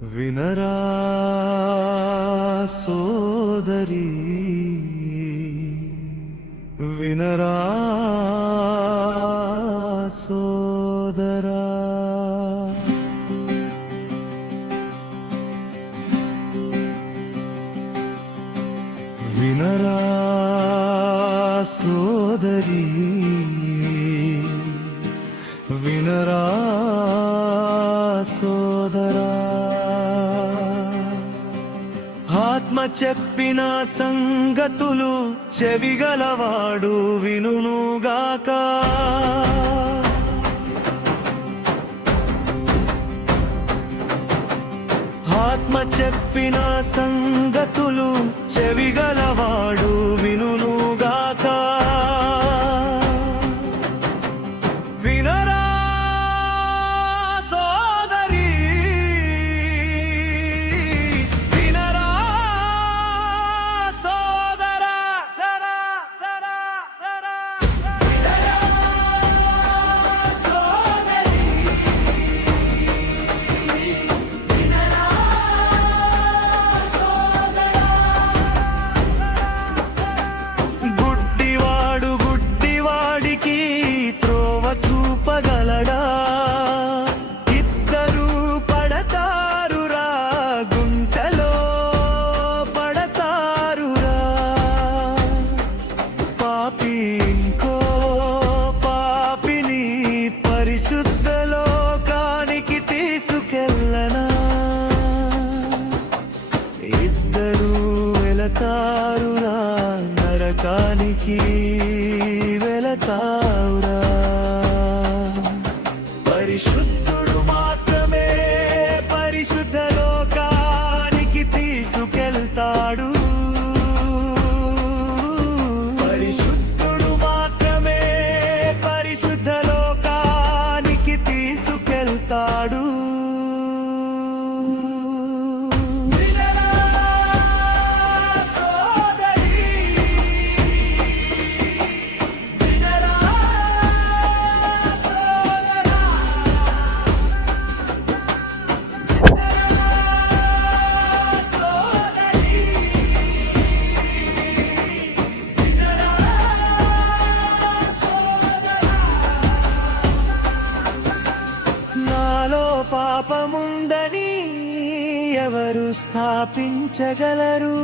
వినరా సోదరి వినరా సోదరా వినరా సోదరి వినరా సోదరా ఆత్మ చెప్పిన సంగతులు చెవిగలవాడు వినుగాక. ఆత్మ చెప్పిన సంగతులు చెవిగలవాడు వినుగాక. వినరా సోదరి వినరా సోదరా గుడ్డివాడు గుడ్డివాడికి త్రోవ చూపగలడా? ఇద్దరు పడతారురా గుంటలో పడతారురా. పాపి ఇంకో పాపిని పరిశుద్ధ లోకానికి తీసుకెళ్ళనా? ఇద్దరు వెళతారురా నరకానికి వెళతావురా. పరిశుద్ధుడు మాత్రమే పరిశుద్ధ లోకానికి తీసుకెళ్తాడు. పరిశుద్ధుడు మాత్రమే పరిశుద్ధ లోకానికి తీసుకెళ్తాడు. నాలో పాపముందని ఎవరు స్థాపించగలరు?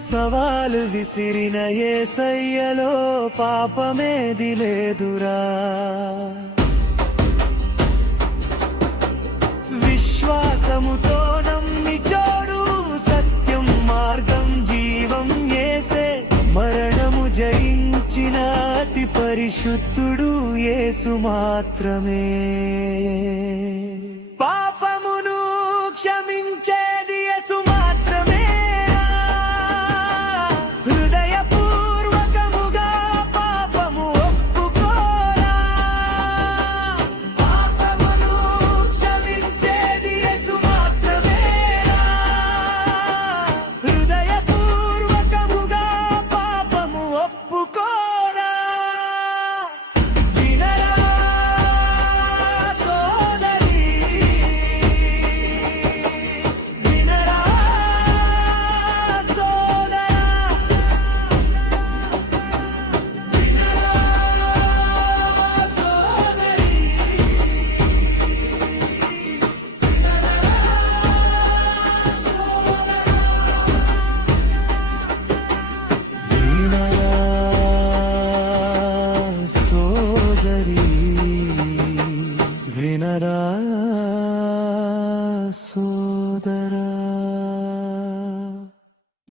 సవాలు విసిరిన యేసయ్యలో పాపమేది లేదురా. విశ్వాసముతో నమ్మి చూడు, సత్యం మార్గం జీవం యేసే. మరణము జయించిన అతి పరిశుద్ధుడు యేసు మాత్రమే. పాపమును క్షమించేది యేసు మాత్రమే. హృదయపూర్వకముగా పాపము ఒప్పుకోరా. పాపమును క్షమించేది యేసు మాత్రమే. హృదయపూర్వకముగా పాపము ఒప్పుకోరా. వినరా సోదరి వినరా సోదరా వినరా సోదరి వినరా సోదరి వినరా సోదరా.